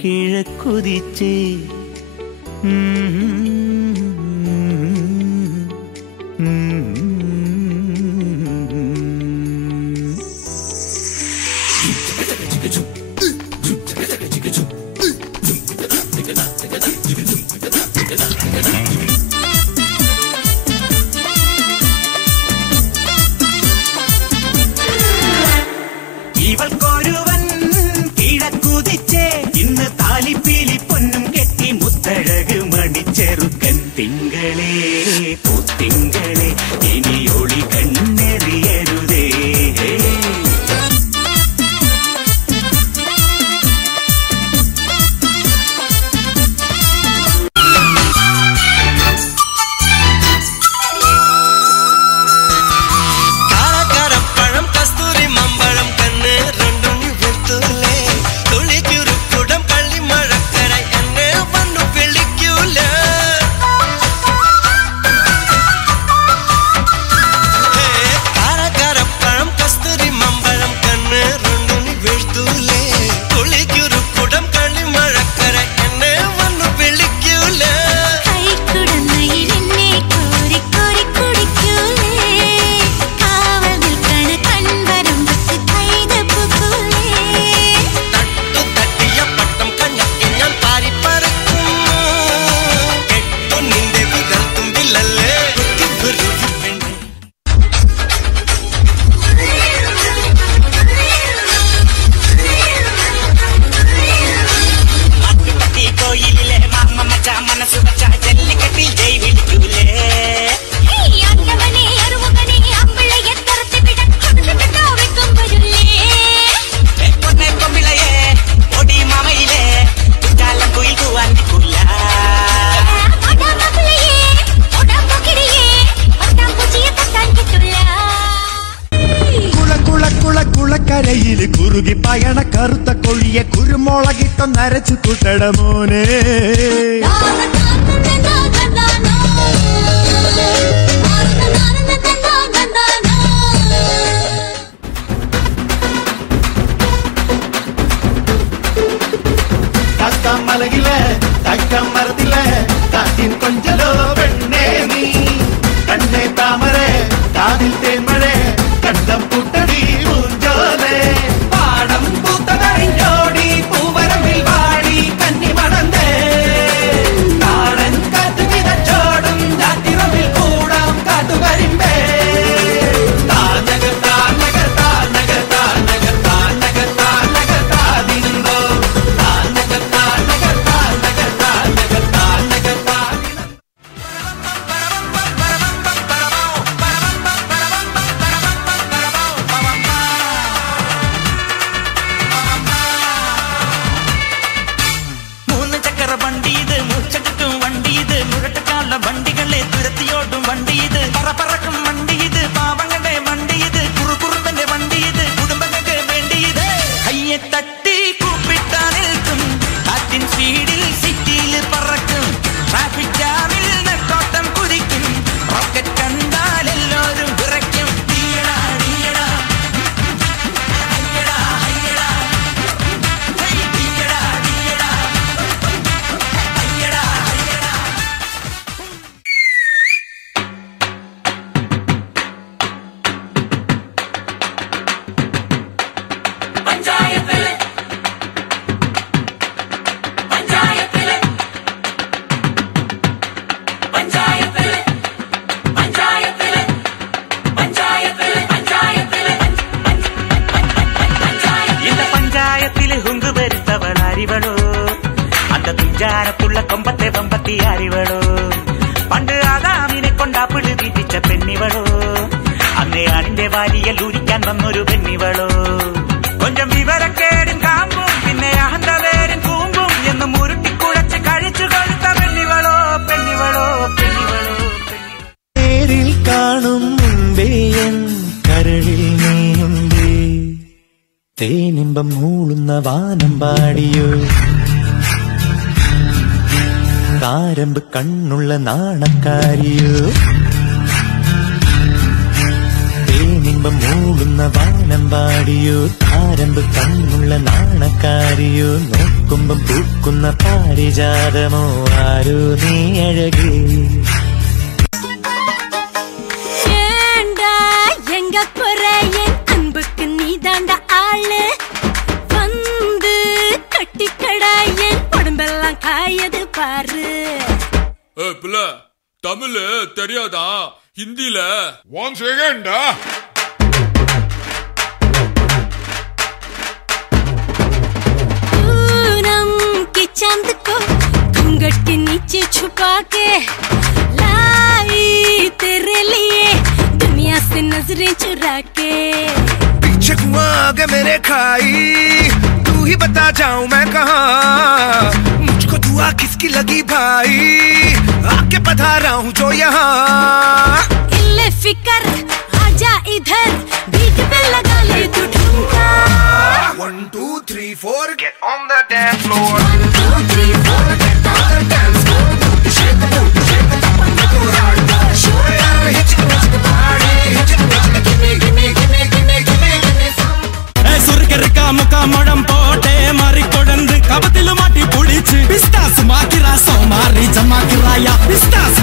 കിഴക്കുതിച്ചേ ഇവൾക്കൊരുവൻ കിഴക്കുതിച്ചേ ഇന്ന് താലിപ്പീലി പൊന്നും കെട്ടി മുത്തഴക് മണിച്ചെറുക്കൻ തിങ്കളേ പൂത്തിങ്കളേ ഇനി ഒളി കണ്ണെറിയരുതേ കുളക്കരയില് കുറുകി പയണ കറുത്ത കൊഴിയെ കുരുമുളകിട്ടൊന്നരച്ചു കുട്ടട മോനെ മലകില തക്കം മരത്തില കാറ്റിൻ കൊഞ്ചലോ പെണ്ണേ നീ കണ്ണേ താമര കാതിൽ തേന്മഴ കണ്ടം പുട്ടടി പൂഞ്ചോലെ പാടം പൂത്ത കഴിഞ്ഞോടി പൂവരമ്പിൽ വാടി കന്നി മണന്തേ നാടൻ കാറ്റ് വിതച്ചോടും ചാറ്റിറമ്പിൽ കൂടാം കാട്ടുകരിമ്പേ താനക താനക താനക താനക താനക താനക താതിരുന്നോ താനക താനക താനക താനക താനക താതിരുന്നോ വണ്ടികളെ തുരത്തിയോട്ടും വണ്ടിയത് പറക്കും വണ്ടിയത് പാവങ്ങളുടെ വണ്ടിയത് കുറുകുറുപ്പന്റെ വണ്ടിയത് കുടുംബങ്ങൾക്ക് വേണ്ടിയത് കയ്യെ തട്ടി കൂപ്പിട്ടാ നിൽക്കും കാറ്റിൻ സ്പീഡിൽ സിറ്റിയിൽ പറക്കും ട്രാഫിക് ജാമിൽ നെട്ടോട്ടം കുതിക്കും റോക്കറ്റ് കണ്ടാൽ എല്ലാവരും വിറയ്ക്കും തീയടാ തീയടാ അയ്യടാ അയ്യടാ തീയടാ തീയടാ അയ്യടാ അയ്യടാ ുള്ള കൊമ്പത്തെ വമ്പത്തി അറിവളോ പണ്ട് ആദാമിനെ കൊണ്ടാപ്പിള് വീട്ടിച്ച പെണ്ണിവളോ അന്നേ ആണിന്റെ വാരിയൽ ഊരിക്കാൻ വന്നൊരു പെണ്ണിവളോ കൊഞ്ചം വിവരക്കേടും കാമ്പും പിന്നെ അഹന്തവേരും കൂമ്പും എന്നും ഉരുട്ടിക്കുഴച്ച് കഴിച്ചു കൊഴുത്ത പെണ്ണിവളോ പെണ്ണിവളോ പെണ്ണിവളോ നേരിൽ കാണും മുൻപേ എൻ കരളിൽ നീയുണ്ടേ തേനിമ്പം മൂളുന്ന വാനം പാടിയോ കാരമ്പ് കണ്ണുള്ള നാണക്കാരിയോ തേനിമ്പം മൂളുന്ന വാനം വാനമ്പാടിയോ താരമ്പ് കണ്ണുള്ള നാണക്കാരിയോ നോക്കുമ്പം പൂക്കുന്ന പാരിജാതമോ ആരോ നീ അഴകേ தமிழ் தெரியாதா ஹிந்தில ஒன் செகண்ட் पूनम के चांद को घूंघट के नीचे छुपा के लाई तेरे लिए दुनिया से नजरें चुरा के पीछे कुआं आगे मेरे खाई तू ही बता जाऊं मैं कहां मुझको दुआ किसकी लगी भाई आके पधारा हूँ जो यहाँ इल्ले फिकर आजा इधर बीट पे लगा ले तू ठुमका 1 2 3 4 get on the dance floor 1 2 3 4 get on the dance floor shake the booty shake the top and make it hard show it out hit you with the party hit you with the give me give me give me give me give me give me some ए सुरकरका मुका madam पोटे मारी कोडंद कबतिलु माटी पुडिच पिस्तास माकिरा सो मारी जमा किराया पिस्तास